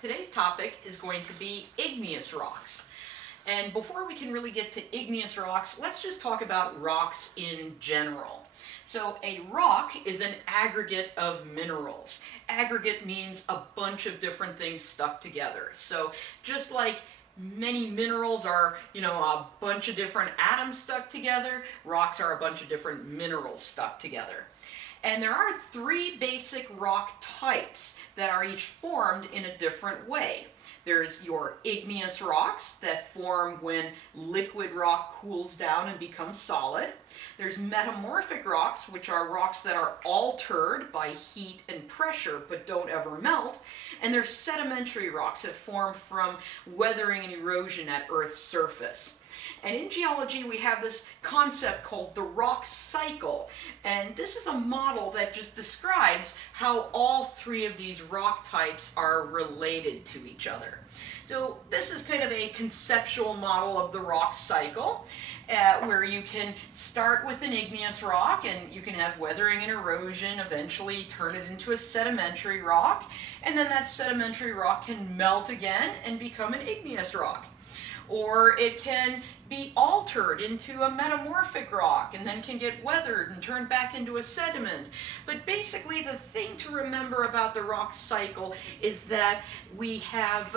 Today's topic is going to be igneous rocks. And before we can really get to igneous rocks, let's just talk about rocks in general. So a rock is an aggregate of minerals. Aggregate means a bunch of different things stuck together. So just like many minerals are, a bunch of different atoms stuck together, rocks are a bunch of different minerals stuck together. And there are three basic rock types that are each formed in a different way. There's your igneous rocks that form when liquid rock cools down and becomes solid. There's metamorphic rocks, which are rocks that are altered by heat and pressure but don't ever melt. And there's sedimentary rocks that form from weathering and erosion at Earth's surface. And in geology, we have this concept called the rock cycle. And this is a model that just describes how all three of these rock types are related to each other. So this is kind of a conceptual model of the rock cycle, where you can start with an igneous rock and you can have weathering and erosion, eventually turn it into a sedimentary rock, and then that sedimentary rock can melt again and become an igneous rock. Or it can be altered into a metamorphic rock and then can get weathered and turned back into a sediment. But basically the thing to remember about the rock cycle is that we have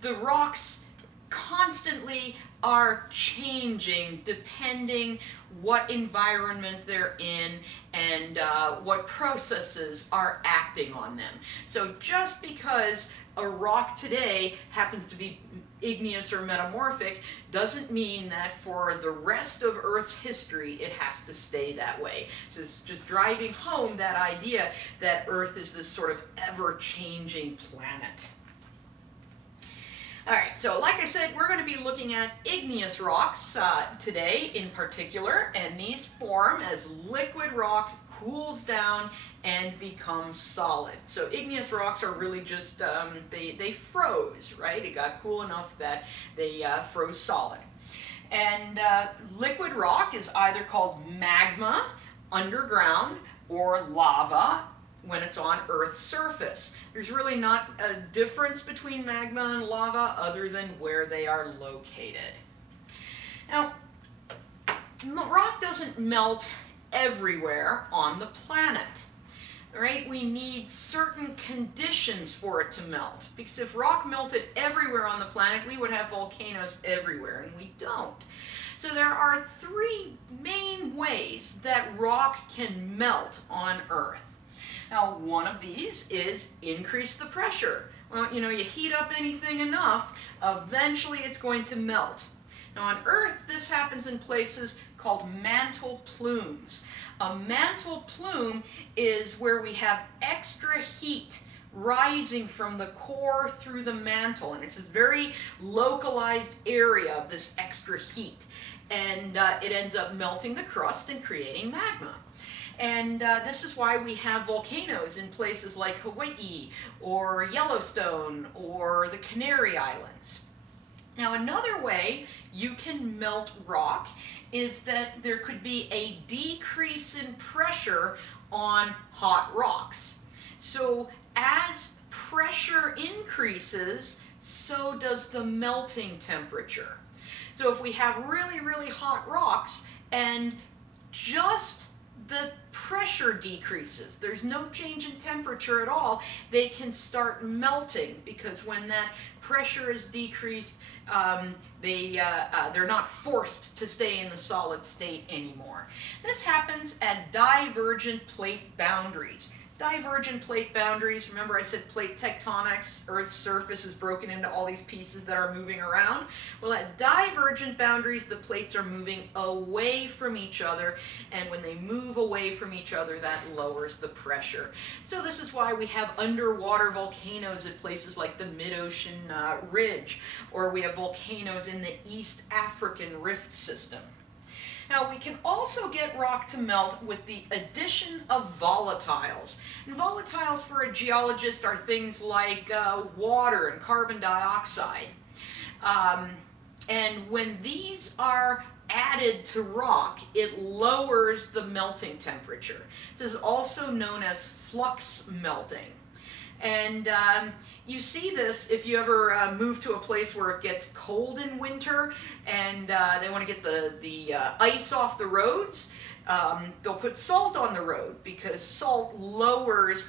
the rocks constantly are changing depending what environment they're in and what processes are acting on them. So just because a rock today happens to be igneous or metamorphic doesn't mean that for the rest of Earth's history it has to stay that way. So it's just driving home that idea that Earth is this sort of ever-changing planet. Alright, so like I said, we're going to be looking at igneous rocks today in particular, and these form as liquid rock cools down and becomes solid. So igneous rocks are really just, they froze, right? It got cool enough that they froze solid. And liquid rock is either called magma underground or lava when it's on Earth's surface. There's really not a difference between magma and lava other than where they are located. Now, rock doesn't melt everywhere on the planet. Right? We need certain conditions for it to melt, because if rock melted everywhere on the planet, we would have volcanoes everywhere, and we don't. So there are three main ways that rock can melt on Earth. Now, one of these is increase the pressure. Well, you heat up anything enough, eventually it's going to melt. Now on Earth, this happens in places called mantle plumes. A mantle plume is where we have extra heat rising from the core through the mantle, and it's a very localized area of this extra heat, and it ends up melting the crust and creating magma. And this is why we have volcanoes in places like Hawaii or Yellowstone or the Canary Islands. Now another way you can melt rock is that there could be a decrease in pressure on hot rocks. So as pressure increases, so does the melting temperature. So if we have really, really hot rocks and just the pressure decreases, there's no change in temperature at all, they can start melting, because when that pressure is decreased, they're not forced to stay in the solid state anymore. This happens at divergent plate boundaries. Divergent plate boundaries, remember I said plate tectonics, Earth's surface is broken into all these pieces that are moving around. Well, at divergent boundaries, the plates are moving away from each other, and when they move away from each other, that lowers the pressure. So this is why we have underwater volcanoes at places like the mid-ocean ridge, or we have volcanoes in the East African rift system. Now, we can also get rock to melt with the addition of volatiles. And volatiles for a geologist are things like water and carbon dioxide. And when these are added to rock, it lowers the melting temperature. This is also known as flux melting. And you see this if you ever move to a place where it gets cold in winter and they want to get the ice off the roads. They'll put salt on the road because salt lowers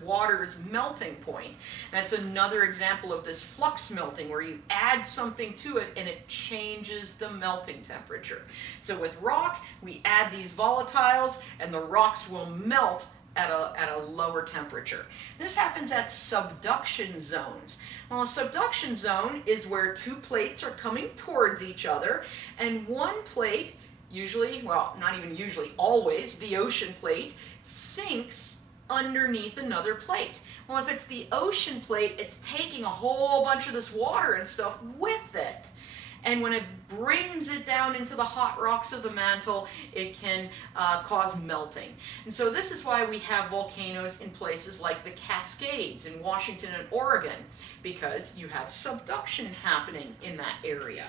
water's melting point. That's another example of this flux melting where you add something to it and it changes the melting temperature. So with rock, we add these volatiles and the rocks will melt at a lower temperature. This happens at subduction zones. Well, a subduction zone is where two plates are coming towards each other and one plate, usually, well, not even usually, always, the ocean plate, sinks underneath another plate. Well, if it's the ocean plate, it's taking a whole bunch of this water and stuff with it. And when it brings it down into the hot rocks of the mantle, it can cause melting. And so this is why we have volcanoes in places like the Cascades in Washington and Oregon, because you have subduction happening in that area.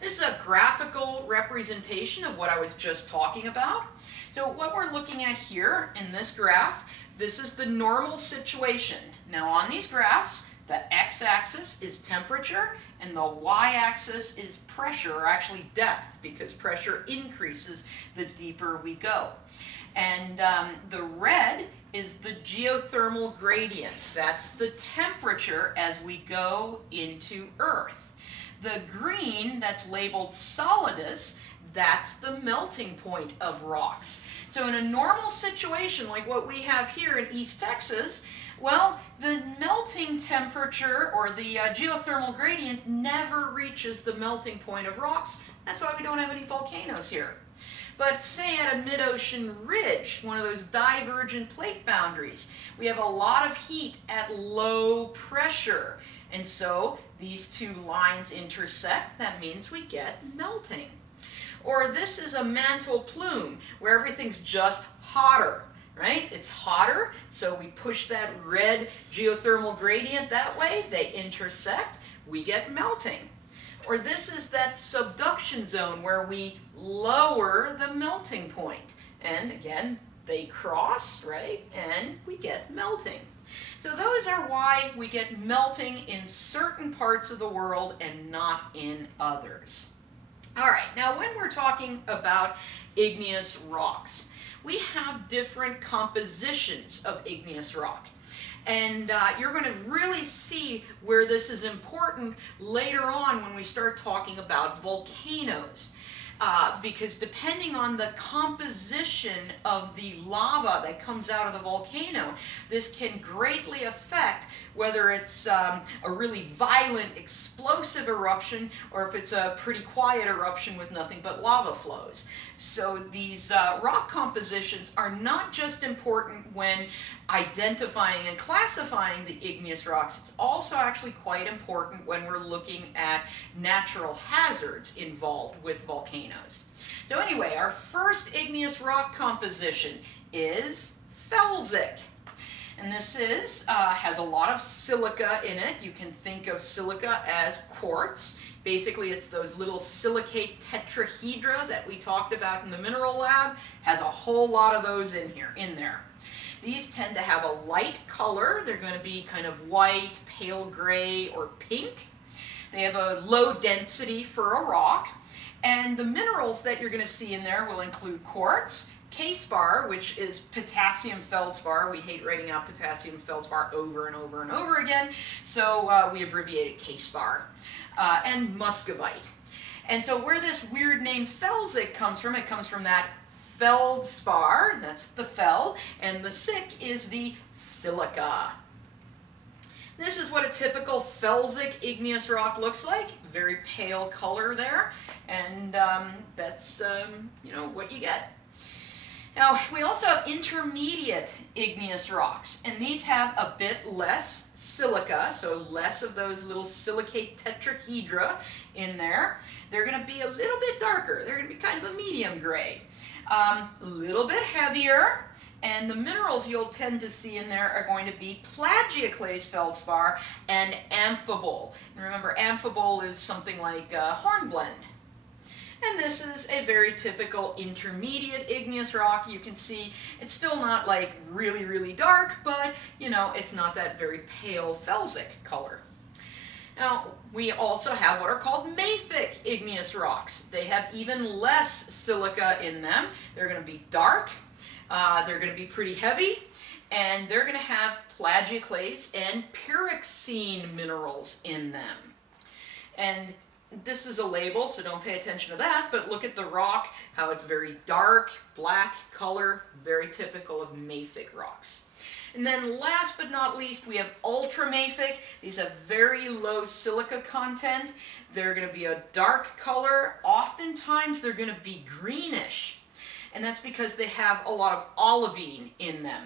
This is a graphical representation of what I was just talking about. So what we're looking at here in this graph, this is the normal situation. Now on these graphs, the x-axis is temperature and the y-axis is pressure, or actually depth, because pressure increases the deeper we go. And the red is the geothermal gradient. That's the temperature as we go into Earth. The green that's labeled solidus, that's the melting point of rocks. So in a normal situation like what we have here in East Texas, well, the melting temperature or the geothermal gradient never reaches the melting point of rocks. That's why we don't have any volcanoes here. But say at a mid-ocean ridge, one of those divergent plate boundaries, we have a lot of heat at low pressure. And so these two lines intersect. That means we get melting. Or this is a mantle plume where everything's just hotter, right? It's hotter, so we push that red geothermal gradient that way. They intersect. We get melting. Or this is that subduction zone where we lower the melting point. And again, they cross, right? And we get melting. So those are why we get melting in certain parts of the world and not in others. All right, now when we're talking about igneous rocks, we have different compositions of igneous rock. And you're going to really see where this is important later on when we start talking about volcanoes. Because depending on the composition of the lava that comes out of the volcano, this can greatly affect whether it's a really violent, explosive eruption or if it's a pretty quiet eruption with nothing but lava flows. So these rock compositions are not just important when identifying and classifying the igneous rocks, it's also actually quite important when we're looking at natural hazards involved with volcanoes. So anyway, our first igneous rock composition is felsic. And this has a lot of silica in it. You can think of silica as quartz. Basically, it's those little silicate tetrahedra that we talked about in the mineral lab. Has a whole lot of those in there. These tend to have a light color. They're going to be kind of white, pale gray, or pink. They have a low density for a rock. And the minerals that you're going to see in there will include quartz, K-spar, which is potassium feldspar. We hate writing out potassium feldspar over and over and over again, so we abbreviate it K-spar, and muscovite. And so where this weird name felsic comes from, it comes from that feldspar, that's the fel, and the sic is the silica. This is what a typical felsic igneous rock looks like. Very pale color there, and that's what you get. Now, we also have intermediate igneous rocks, and these have a bit less silica, so less of those little silicate tetrahedra in there. They're going to be a little bit darker. They're going to be kind of a medium gray. A little bit heavier, and the minerals you'll tend to see in there are going to be plagioclase feldspar and amphibole. And remember, amphibole is something like hornblende. And this is a very typical intermediate igneous rock. You can see it's still not like really, really dark, but you know, it's not that very pale felsic color. Now, we also have what are called mafic igneous rocks. They have even less silica in them. They're going to be dark, they're going to be pretty heavy, and they're going to have plagioclase and pyroxene minerals in them. And this is a label, so don't pay attention to that, but look at the rock, how it's very dark, black color, very typical of mafic rocks. And then last but not least, we have ultramafic. These have very low silica content. They're going to be a dark color. Oftentimes they're going to be greenish. And that's because they have a lot of olivine in them.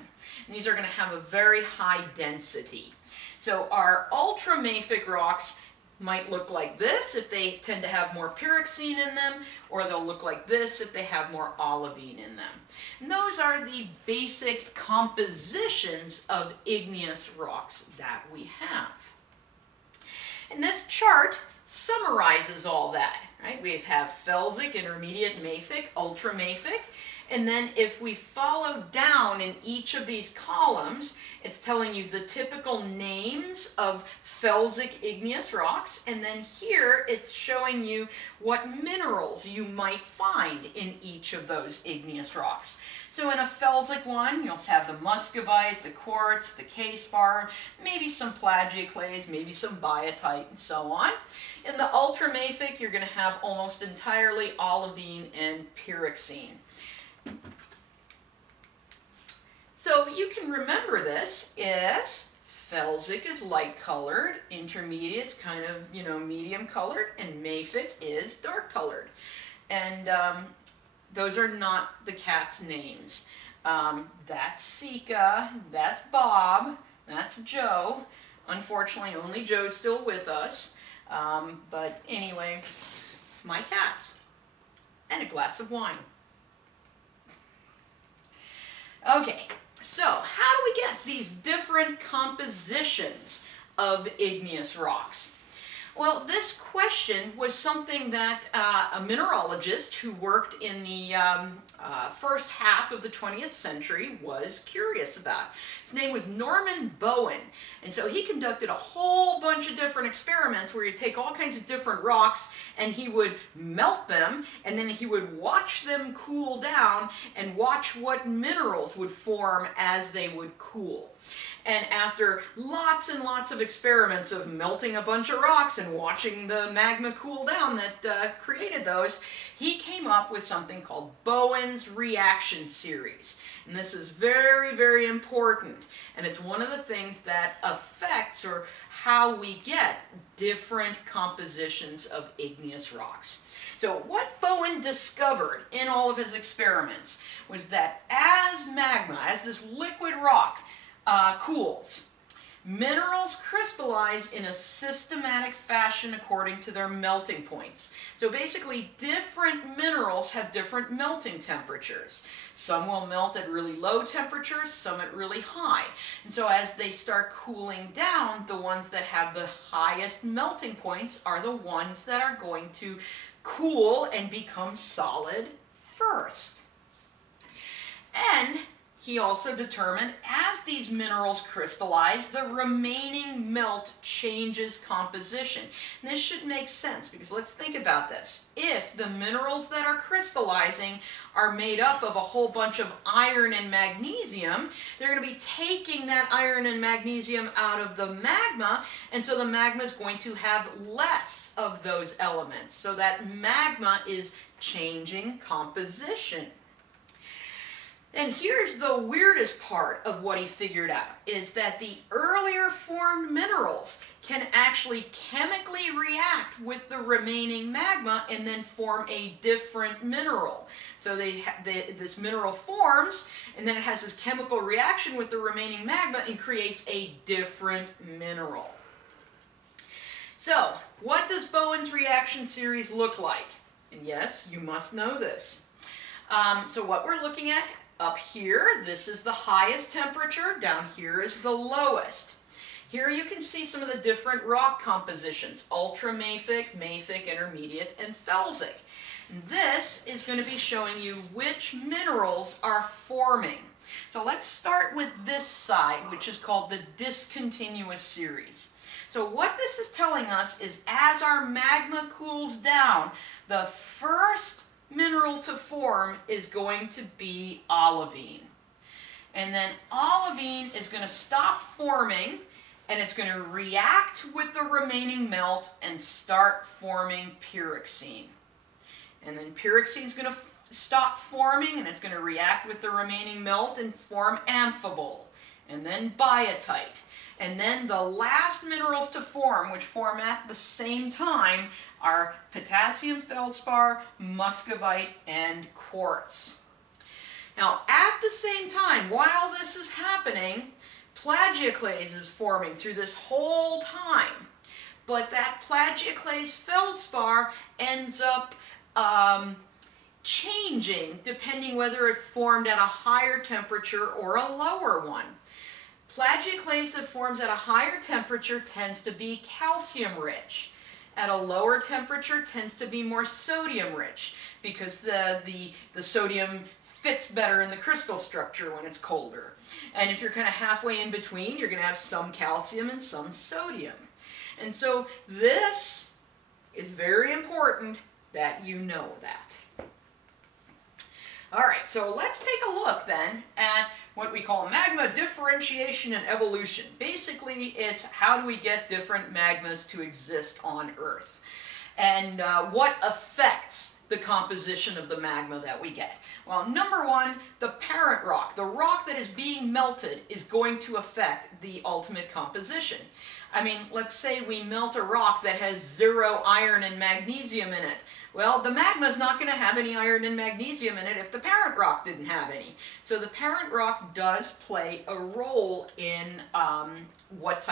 And these are going to have a very high density. So our ultramafic rocks might look like this if they tend to have more pyroxene in them, or they'll look like this if they have more olivine in them. And those are the basic compositions of igneous rocks that we have. And this chart summarizes all that, right? We have felsic, intermediate, mafic, ultramafic, and then if we follow down in each of these columns, it's telling you the typical names of felsic igneous rocks, and then here it's showing you what minerals you might find in each of those igneous rocks. So in a felsic one, you'll have the muscovite, the quartz, the k-spar, maybe some plagioclase, maybe some biotite, and so on. In the ultramafic, you're going to have almost entirely olivine and pyroxene. So you can remember this as felsic is light colored, intermediate's kind of, you know, medium colored, and mafic is dark colored. And those are not the cat's names. That's Sika, that's Bob, that's Joe. Unfortunately, only Joe's still with us. But anyway, my cats. And a glass of wine. Okay, so how do we get these different compositions of igneous rocks? Well, this question was something that a mineralogist who worked in the first half of the 20th century was curious about. His name was Norman Bowen, and so he conducted a whole bunch of different experiments where he'd take all kinds of different rocks and he would melt them, and then he would watch them cool down and watch what minerals would form as they would cool. And after lots and lots of experiments of melting a bunch of rocks and watching the magma cool down that created those, he came up with something called Bowen's reaction series. And this is very, very important. And it's one of the things that affects or how we get different compositions of igneous rocks. So what Bowen discovered in all of his experiments was that as magma, as this liquid rock, cools, minerals crystallize in a systematic fashion according to their melting points. So basically, different minerals have different melting temperatures. Some will melt at really low temperatures, some at really high. And so as they start cooling down, the ones that have the highest melting points are the ones that are going to cool and become solid first. And he also determined as these minerals crystallize, the remaining melt changes composition. And this should make sense because let's think about this. If the minerals that are crystallizing are made up of a whole bunch of iron and magnesium, they're going to be taking that iron and magnesium out of the magma, and so the magma is going to have less of those elements. So that magma is changing composition. And here's the weirdest part of what he figured out, is that the earlier formed minerals can actually chemically react with the remaining magma and then form a different mineral. So this mineral forms, and then it has this chemical reaction with the remaining magma and creates a different mineral. So, what does Bowen's reaction series look like? And yes, you must know this. So what we're looking at up here, this is the highest temperature, down here is the lowest. Here you can see some of the different rock compositions, ultramafic, mafic, intermediate, and felsic. And this is going to be showing you which minerals are forming. So let's start with this side, which is called the discontinuous series. So what this is telling us is as our magma cools down, the first mineral to form is going to be olivine. And then olivine is going to stop forming, and it's going to react with the remaining melt and start forming pyroxene. And then pyroxene is going to stop forming, and it's going to react with the remaining melt and form amphibole, and then biotite. And then the last minerals to form, which form at the same time, are potassium feldspar, muscovite, and quartz. Now, at the same time, while this is happening, plagioclase is forming through this whole time. But that plagioclase feldspar ends up changing depending whether it formed at a higher temperature or a lower one. Plagioclase that forms at a higher temperature tends to be calcium rich. At a lower temperature tends to be more sodium rich because the sodium fits better in the crystal structure when it's colder. And if you're kind of halfway in between, you're going to have some calcium and some sodium. And so this is very important that you know that. All right, so let's take a look then at what we call magma differentiation and evolution. Basically, it's how do we get different magmas to exist on Earth, and what affects the composition of the magma that we get. Well, number one, the parent rock, the rock that is being melted, is going to affect the ultimate composition. I mean, let's say we melt a rock that has 0 iron and magnesium in it. Well, the magma is not going to have any iron and magnesium in it if the parent rock didn't have any. So the parent rock does play a role in what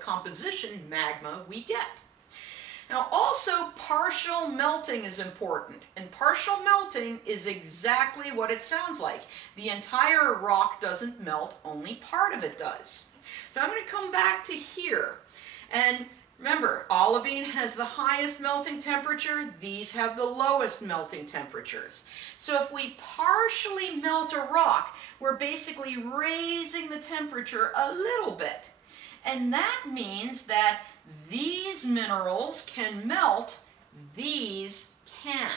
composition magma we get. Now also, partial melting is important, and partial melting is exactly what it sounds like. The entire rock doesn't melt, only part of it does. So I'm going to come back to here, and remember, olivine has the highest melting temperature, these have the lowest melting temperatures. So if we partially melt a rock, we're basically raising the temperature a little bit. And that means that these minerals can melt, these can't.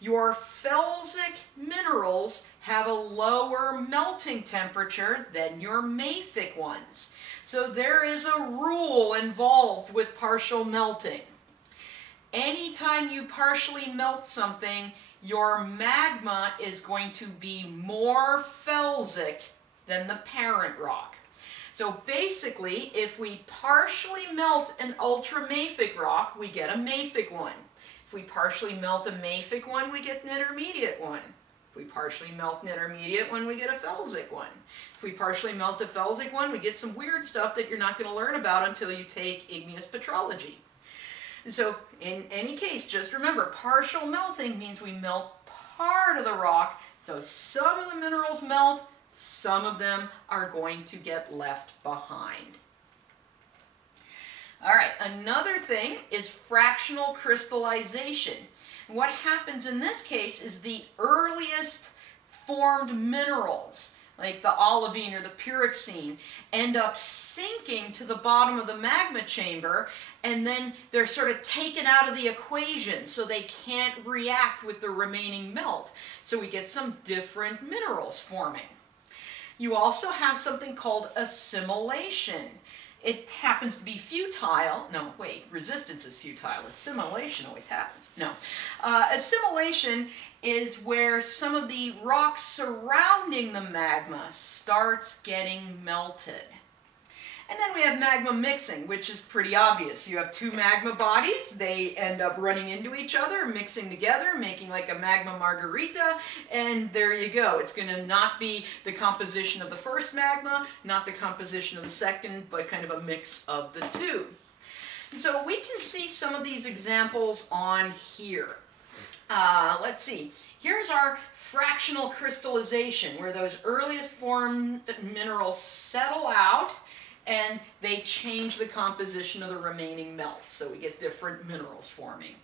Your felsic minerals have a lower melting temperature than your mafic ones. So there is a rule involved with partial melting. Anytime you partially melt something, your magma is going to be more felsic than the parent rock. So basically, if we partially melt an ultramafic rock, we get a mafic one. If we partially melt a mafic one, we get an intermediate one. If we partially melt an intermediate one, we get a felsic one. If we partially melt a felsic one, we get some weird stuff that you're not going to learn about until you take igneous petrology. And so in any case, just remember, partial melting means we melt part of the rock, so some of the minerals melt, some of them are going to get left behind. All right, another thing is fractional crystallization. What happens in this case is the earliest formed minerals, like the olivine or the pyroxene, end up sinking to the bottom of the magma chamber, and then they're sort of taken out of the equation, so they can't react with the remaining melt. So we get some different minerals forming. You also have something called assimilation. It happens to be futile. No, wait, resistance is futile. Assimilation always happens. No. Assimilation is where some of the rock surrounding the magma starts getting melted. And then we have magma mixing, which is pretty obvious. You have two magma bodies, they end up running into each other, mixing together, making like a magma margarita, and there you go. It's going to not be the composition of the first magma, not the composition of the second, but kind of a mix of the two. So we can see some of these examples on here. Let's see. Here's our fractional crystallization, where those earliest formed minerals settle out, and they change the composition of the remaining melt, so we get different minerals forming.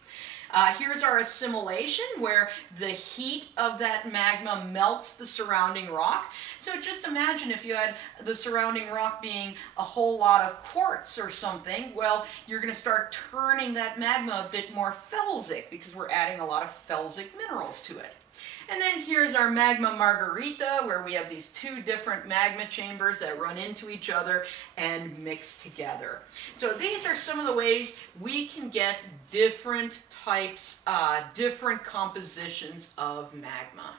Here's our assimilation where the heat of that magma melts the surrounding rock. So just imagine if you had the surrounding rock being a whole lot of quartz or something. Well, you're going to start turning that magma a bit more felsic because we're adding a lot of felsic minerals to it. And then here's our magma margarita, where we have these two different magma chambers that run into each other and mix together. So these are some of the ways we can get different types, different compositions of magma.